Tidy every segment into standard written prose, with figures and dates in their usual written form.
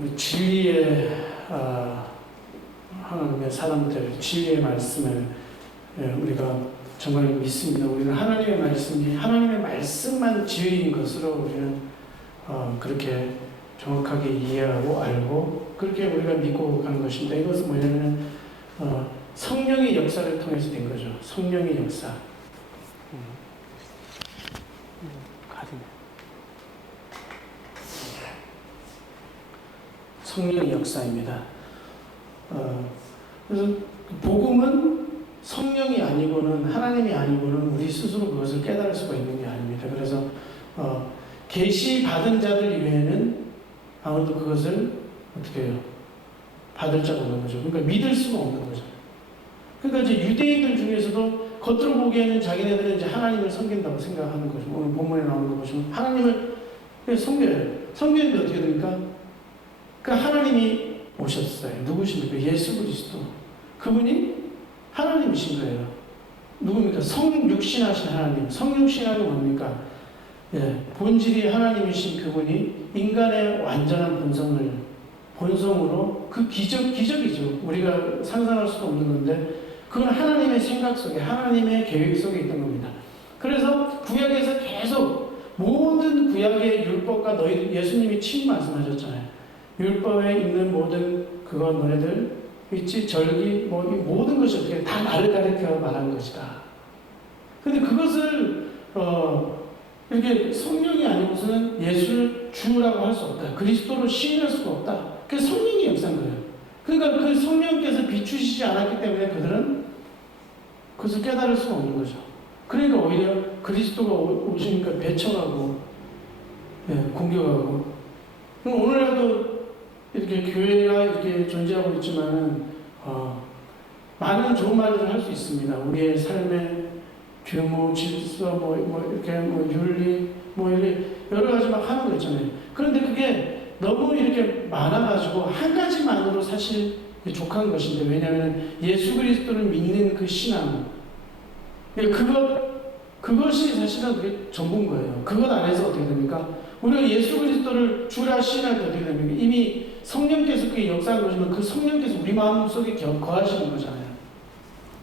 우리 진리의 하나님의 사람들, 진리의 말씀을 우리가 정말 믿습니다. 우리는 하나님의 말씀이 하나님의 말씀만 진리인 것으로 우리는 그렇게 정확하게 이해하고 알고 그렇게 우리가 믿고 가는 것입니다. 이것은 뭐냐면 성령의 역사를 통해서 된 거죠. 성령의 역사. 성령의 역사입니다. 그래서 복음은 성령이 아니고는 하나님이 아니고는 우리 스스로 그것을 깨달을 수가 있는 게 아닙니다. 그래서 계시 받은 자들 이외에는 아무도 그것을 어떻게 해요? 받을 자가 없는 거죠. 그러니까 믿을 수가 없는 거죠. 그러니까 이제 유대인들 중에서도 겉으로 보기에는 자기네들은 이제 하나님을 섬긴다고 생각하는 거죠. 오늘 본문에 나오는 거 보시면 하나님을 섬겨요. 섬기는데 어떻게 됩니까? 그러니까 하나님이 오셨어요. 누구십니까? 예수 그리스도. 그분이 하나님이신 거예요. 누굽니까? 성육신하신 하나님. 성육신하는 뭡니까? 본질이 하나님이신 그분이 인간의 완전한 본성으로 그 기적이죠. 우리가 상상할 수도 없는 건데 그건 하나님의 생각 속에 하나님의 계획 속에 있던 겁니다. 그래서 구약에서 계속 모든 구약의 율법과 너희 예수님이 친히 말씀하셨잖아요. 율법에 있는 모든 그거 너희들 있지 절기 모든 것이 어떻게 다 나를 가리켜 말하는 것이다. 근데 그것을 이렇게 성령이 아니고서는 예수를 주라고 할 수 없다. 그리스도로 시인할 수가 없다. 그게 성령의 역사인 거예요. 그러니까 그 성령께서 비추시지 않았기 때문에 그들은 그것을 깨달을 수가 없는 거죠. 그러니까 오히려 그리스도가 오시니까 배척하고 공격하고 오늘날도 이렇게 교회가 이렇게 존재하고 있지만 많은 좋은 말들을 할 수 있습니다. 우리의 삶의 규모, 질서, 이렇게 윤리, 이렇게 여러 가지 막 하는 거 있잖아요. 그런데 그게 너무 이렇게 많아가지고 한 가지만으로 사실 족한 것인데, 왜냐하면 예수 그리스도를 믿는 그 신앙, 그것이 사실은 그게 전부인 거예요. 그것 안에서 어떻게 됩니까? 우리가 예수 그리스도를 주라 시인할 때 어떻게 됩니까? 이미 성령께서 그게 역사한 거지만 그 성령께서 우리 마음속에 거하시는 거잖아요.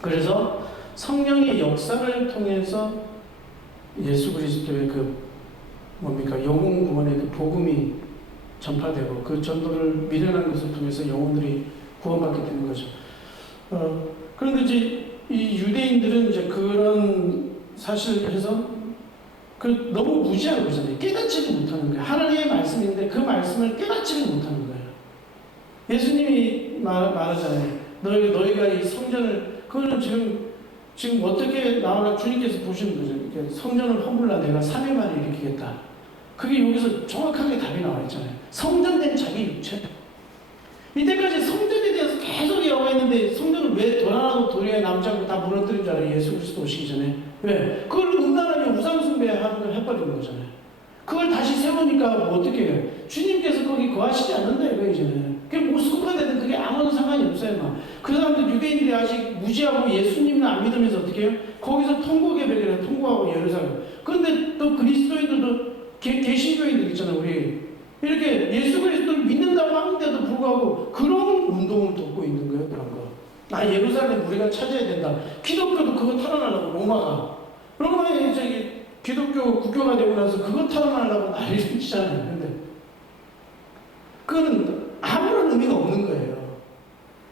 그래서 성령의 역사를 통해서 예수 그리스도의 영혼 구원의 그 복음이 전파되고 그 전도를 미련한 것을 통해서 영혼들이 구원받게 되는 거죠. 그런데 이제 이 유대인들은 이제 그런 사실에서 너무 무지한 거잖아요. 깨닫지를 못하는 거예요. 하나님의 말씀인데 그 말씀을 깨닫지를 못하는 거예요. 예수님이 말하잖아요. 너희가 이 성전을, 그거는 지금 어떻게 나오나 주님께서 보시는 거죠. 성전을 허물라 내가 3일 만에 일으키겠다. 그게 여기서 정확하게 답이 나와 있잖아요. 성전된 자기 육체. 이때까지 성전에 대해서 계속 이야기했는데 성전을 왜 도난하고 도리에 남지 않고 다 무너뜨린 줄 알아요? 예수 그리스도 오시기 전에. 왜? 그걸 음란하게 우상숭배하는 걸 해버리는 거잖아요. 그걸 다시 세우니까 어떻게 해요? 주님께서 거기 거하시지 않는다 이거 이제는. 그게 모스크바 되든 그게 아무런 상관이 없어요. 그 사람들 유대인들이 아직 무지하고 예수님을 안 믿으면서 어떻게 해요? 거기서 통고개벽이라 통고하고 예루살렘. 그런데 또 그리스도인들도 개신교인들 있잖아요. 우리 이렇게 예수 그리스도를 믿는다고 하는데도 불구하고 그런 운동을 돕고 있는 거예요. 그런 거. 예루살렘 우리가 찾아야 된다. 기독교도 그거 탈환하려고 로마에 저기 기독교 국교가 되고 나서 그거 탈환하려고 난리를 치잖아요. 근데 그건 아무런 의미가 없는 거예요.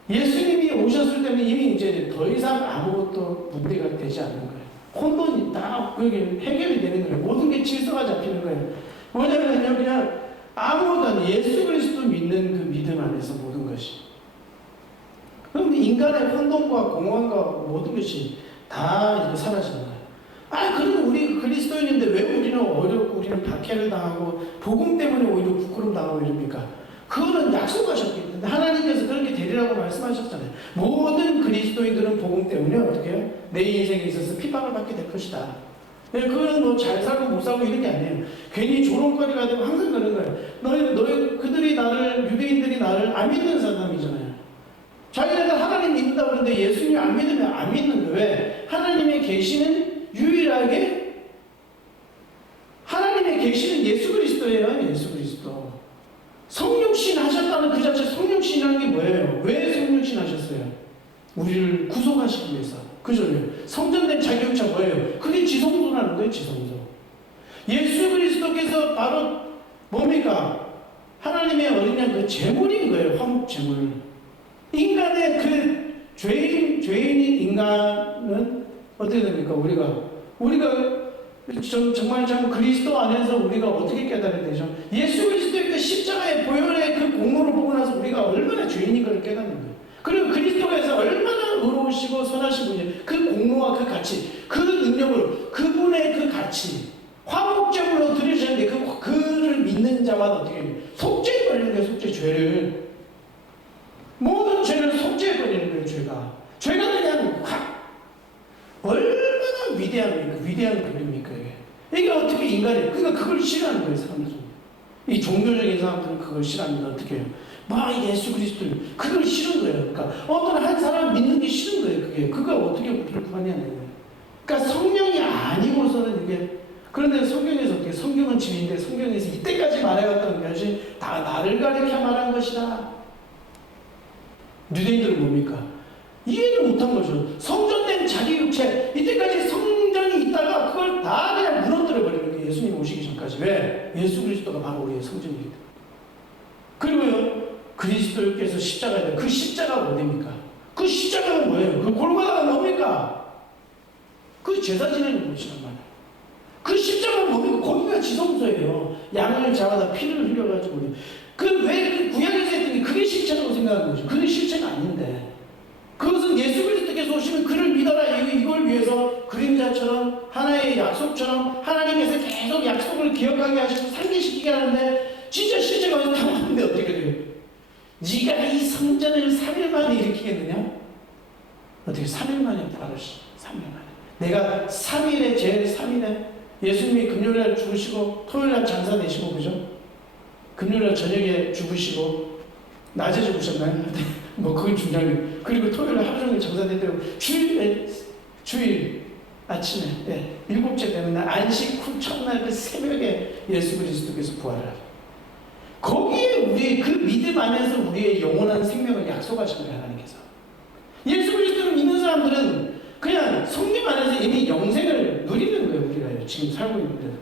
예수님이 오셨을 때는 이미 이제 더 이상 아무것도 문제가 되지 않는 거예요. 혼돈이 다 그게 해결이 되는 거예요. 모든 게 질서가 잡히는 거예요. 뭐냐면 그냥 아무것도 안 예수 그리스도 믿는 그 믿음 안에서 모든 것이. 그럼 인간의 혼돈과 공허함과 모든 것이 다 이렇게 사라지는 거예요. 그럼 우리 그리스도인인데 왜 우리는 어렵고 우리는 박해를 당하고 복음 때문에 오히려 부끄럼 당하고 이럽니까? 그거는 약속하셨기 때문에 하나님께서 그렇게 되리라고 말씀하셨잖아요. 모든 그리스도인들은 복음 때문에 어떻게 해요? 내 인생에 있어서 핍박을 받게 될 것이다. 그거는 잘 살고 못 살고 이런 게 아니에요. 괜히 조롱거리가 되고 항상 그런 거예요. 유대인들이 나를 안 믿는 사람이잖아요. 자기네들 하나님 믿는다고 그러는데 예수님 안 믿으면 안 믿는 거예요. 왜? 하나님의 계시는 유일하게 하나님의 계시는 예수 그리스도예요. 예수 그리스도. 성육신 하셨다 하셨다는 그 자체 성령신이라는 게 뭐예요? 왜 성령신 하셨어요? 우리를 구속하시기 위해서. 그죠? 성전된 자격자 뭐예요? 그게 지성소라는 거예요. 지성소. 예수 그리스도께서 바로 뭡니까? 하나님의 어린 양 그 제물인 거예요. 화목 제물. 인간의 그 죄인인 인간은 어떻게 됩니까? 우리가 정말 참 그리스도 안에서 우리가 어떻게 깨달아야 되죠? 예수 그리스도의 그 십자가의 보혈의 그 공로를 보고 나서 우리가 얼마나 죄인인 걸 깨닫는 거예요. 그리고 그리스도께서 얼마나 의로우시고 선하신 분이에요. 그 공로와 그 가치, 그 능력으로 그분의 그 가치 화목제물로 드리셨는데 그를 믿는 자마다 어떻게 해요? 속죄해버리는 거예요. 속죄, 모든 죄를 속죄해버리는 거예요. 죄가 그냥 얼마나 위대한 그림입니까? 이게 어떻게 인간이 그러니까 그걸 싫어하는 거예요. 사람들 중에 이 종교적인 사람들은 그걸 싫어하는데 어떻게 해요? 막 예수 그리스도 그걸 싫은 거예요. 그러니까 어떤 한 사람 믿는 게 싫은 거예요. 그걸 어떻게 우리를 구하냐는 거예요. 그러니까 성령이 아니고서는 이게 그런데 성경에서 어떻게 성경은 진리인데 성경에서 이때까지 말해왔던 것이 다 나를 가리켜 말한 것이다. 유대인들은 뭡니까? 이해를 못한 거죠. 성전된 자기 육체 이때까지 성전이 있다가 그걸 다 그냥 무너뜨려 버리는 게 예수님 오시기 전까지. 왜? 예수 그리스도가 바로 우리의 성전이기 때문에. 그리고요 그리스도께서 십자가에 그 십자가가 어디입니까? 그 십자가가 뭐예요? 그 골고다가 뭡니까? 그 제사 지내는 곳이란 말이에요. 그 십자가가 뭡니까? 거기가 지성소예요. 양을 잡아다 피를 흘려가지고 왜 구약에서 했더니 그게 실체라고 생각하는 거죠. 그게 실체가 아닌데 그것은 예수 그리스도께서 오시면 그를 믿어라 이걸 위해서 그림자처럼 하나의 약속처럼 하나님께서 계속 약속을 기억하게 하시고 상기시키게 하는데 진짜 실제가 와서 당하는데 어떻게 돼요? 네가 이 성전을 3일 만에 일으키겠느냐? 어떻게 3일 만에 바로시 3일 만에 내가 3일에 제일 3일에 예수님이 금요일날 죽으시고 토요일날 장사 내시고 그죠? 금요일날 저녁에 죽으시고 낮에 죽으셨나요? 뭐 그건 중요한 그리고 토요일날 하루 종일 장사 내대로 주일 아침에 일곱째 되는 날 안식 후 첫날 그 새벽에 예수 그리스도께서 부활을 하죠. 거기에 우리 그 믿음 안에서 우리의 영원한 생명을 약속하신 거예요. 하나님께서. 예수 그리스도를 믿는 사람들은 그냥 성령 안에서 이미 영생을 누리는 거예요. 우리가 지금 살고 있는데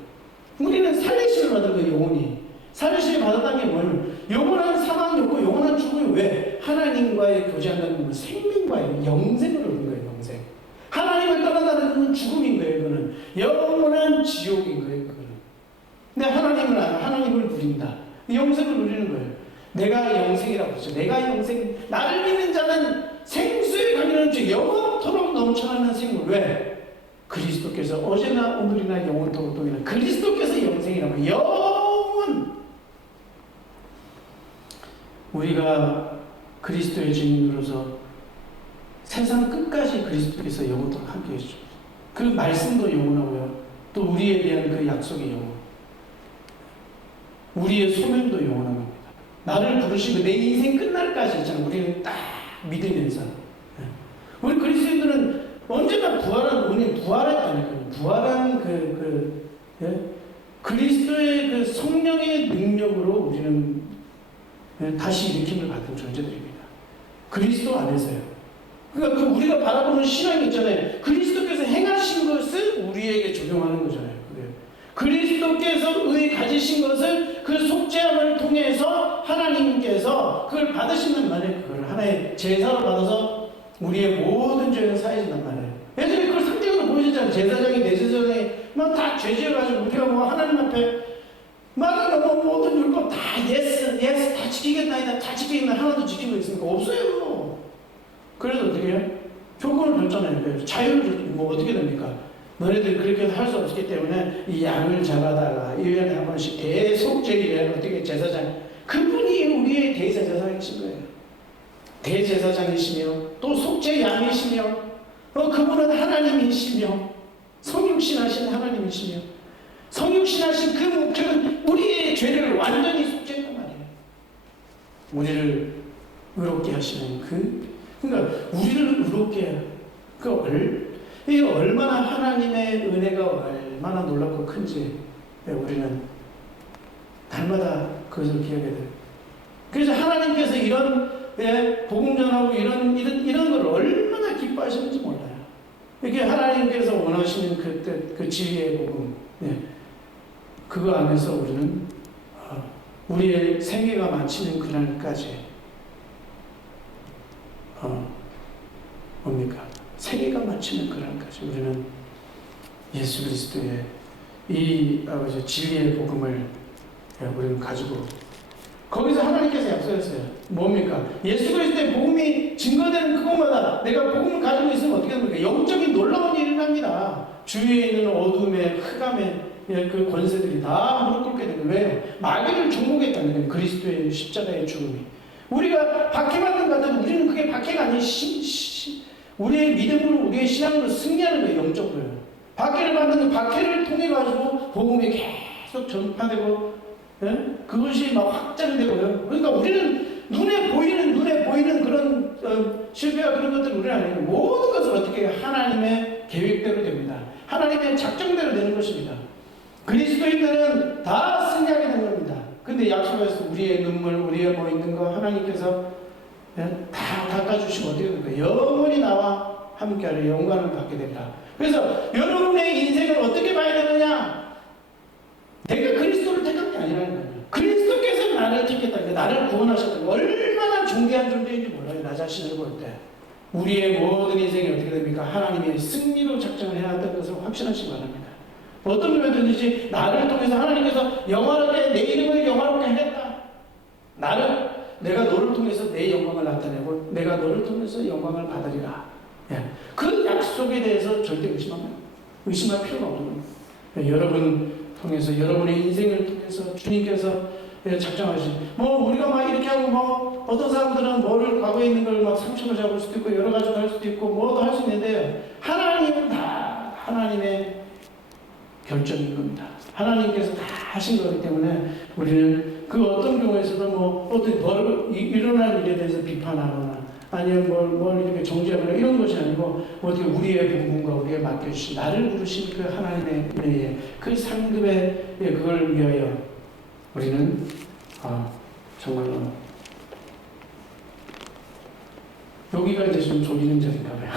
우리는 살리심을 받은 거예요. 영원히 살리심을 받았다는 게 뭐냐면 영원한 사망이 없고 영원한 죽음이 왜? 하나님과의 교제한다는 건 생명과의 영생을 얻는 거예요. 영생. 하나님을 떠난다는 건 죽음인 거예요. 그거는 영원한 지옥인 거예요. 그거는. 근데 하나님을 누린다. 영생을 누리는 거예요. 내가 영생이라고 했죠. 내가 영생. 나를 믿는 자는 생수의 강이 넘쳐 영원토록 넘쳐나는 생물. 왜? 그리스도께서 어제나 오늘이나 영원토록 동일한 그리스도께서 영생이라고. 영원. 우리가 그리스도의 증인으로서 세상 끝까지 그리스도께서 영원토록 함께 해주죠. 그 말씀도 영원하고요. 또 우리에 대한 그 약속이 영원. 우리의 소명도 영원한 겁니다. 나를 부르시고 내 인생 끝날까지 있잖아요. 우리는 딱 믿으면서. 우리 그리스도인들은 언제나 부활했다니까요. 부활한 그리스도의 그 성령의 능력으로 우리는 다시 일으킴을 받은 존재들입니다. 그리스도 안에서요. 그러니까 우리가 바라보는 신앙이 있잖아요. 그리스도께서 행하신 것을 우리에게 적용하는 거잖아요. 그리스도께서 가지신 것을 그 속죄함을 통해서 하나님께서 그걸 받으신단 말이에요. 그걸 하나의 제사로 받아서 우리의 모든 죄를 사해준단 말이에요. 예전에 그걸 상징으로 보여줬잖아요. 제사장이 대제사장이 막 다 죄지어가지고 우리가 뭐 하나님 앞에 말하는 모든 율법 다 예스 다 지키겠나이다 다 지키겠나 하나도 지키고 있습니까? 없어요. 그래서 어떻게 해요? 조건을 줬잖아요. 자유를 줬 뭐 어떻게 됩니까? 너희들 그렇게 할 수 없기 때문에 이 양을 잡아다가 1년에 한 번씩 계속 제일에 어떻게 제사장 그분이 우리의 대제사장이신 거예요. 대제사장이시며 또 속죄 양이시며 그분은 하나님이시며 성육신하신 하나님이시며 성육신하신 그 목적은 우리의 죄를 완전히 속죄한단 말이에요. 우리를 의롭게 하시는 그러니까 우리를 의롭게 해요. 이게 얼마나 하나님의 은혜가 얼마나 놀랍고 큰지 우리는 날마다 그것을 기억해야 돼요. 그래서 하나님께서 이런 복음 전하고 이런 걸 얼마나 기뻐하시는지 몰라요. 이렇게 하나님께서 원하시는 그 진리의 복음, 그거 안에서 우리는 우리의 생애가 마치는 그날까지 뭡니까? 생애가 마치는 그날까지 우리는 예수 그리스도의 이 진리의 복음을 우리는 가지고 거기서 하나님께서 약속했어요. 뭡니까? 예수 그리스도의 복음이 증거되는 그곳마다 내가 복음을 가지고 있으면 어떻게 됩니까? 영적인 놀라운 일이 납니다. 주위에 있는 어둠의 흑암의 그 권세들이 다 무릎 꿇게 되는 거예요. 왜? 마귀를 정복했다는 거예요. 그리스도의 십자가의 죽음이. 우리가 박해받는 것 같아도 우리는 그게 박해가 아닌 우리의 믿음으로 우리의 신앙으로 승리하는 거예요. 영적으로. 박해를 받는 그 박해를 통해 가지고 복음이 계속 전파되고 그것이 막 확장되고요. 그러니까 우리는 눈에 보이는 그런 실패와 그런 것들을 우리는 아니에요. 모든 것을 어떻게 하나님의 계획대로 됩니다. 하나님의 작정대로 되는 것입니다. 그리스도인들은 다 승리하게 되는 겁니다. 근데 약속해서 우리의 눈물, 우리의 뭐 있는 거 하나님께서 다 닦아주시고 어떻게 됩니까? 영원히 나와 함께하려 영광을 받게 됩니다. 그래서 여러분의 인생을 어떻게 봐야 되느냐? 내가 그리스도를 택한 게 아니라는 거예요. 그리스도께서 나를 택했다는 거, 나를 구원하셨다는 거, 얼마나 존귀한 존재인지 몰라요. 나 자신을 볼 때. 우리의 모든 인생이 어떻게 됩니까? 하나님의 승리로 작정을 해놨다는 것을 확신하시기 바랍니다. 어떤 면에든지 나를 통해서 하나님께서 영화롭게 내 이름을 영화롭게 하겠다. 내가 너를 통해서 내 영광을 나타내고 내가 너를 통해서 영광을 받으리라. 그 약속에 대해서 절대 의심할 필요가 없는 겁니다. 여러분 통해서 여러분의 인생을 통해서 주님께서 작정하신 우리가 막 이렇게 하고 어떤 사람들은 뭐를 과거에 있는 걸 막 상처를 잡을 수도 있고 여러 가지를 할 수도 있고 뭐도 할 수 있는데요. 하나님은 다 하나님의 결정인 겁니다. 하나님께서 다 하신 거기 때문에 우리는 그 어떤 경우에서도 어떤 일어난 일에 대해서 비판하거나 아니면 뭘 이렇게 정죄하거나 이런 것이 아니고 어떻게 우리의 복음과 우리의 맡겨주신 나를 부르신 그 하나님의 은혜에 그 상급의 그걸 위하여 우리는 정말로 여기가 이제 좀 졸리는 자리인가 봐요.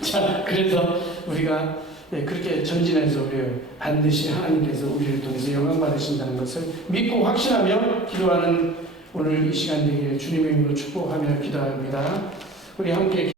자, 그래서 우리가 그렇게 전진해서 우리 반드시 하나님께서 우리를 통해서 영광 받으신다는 것을 믿고 확신하며 기도하는 오늘 이 시간 되기를 주님의 이름으로 축복하며 기도합니다. 우리 함께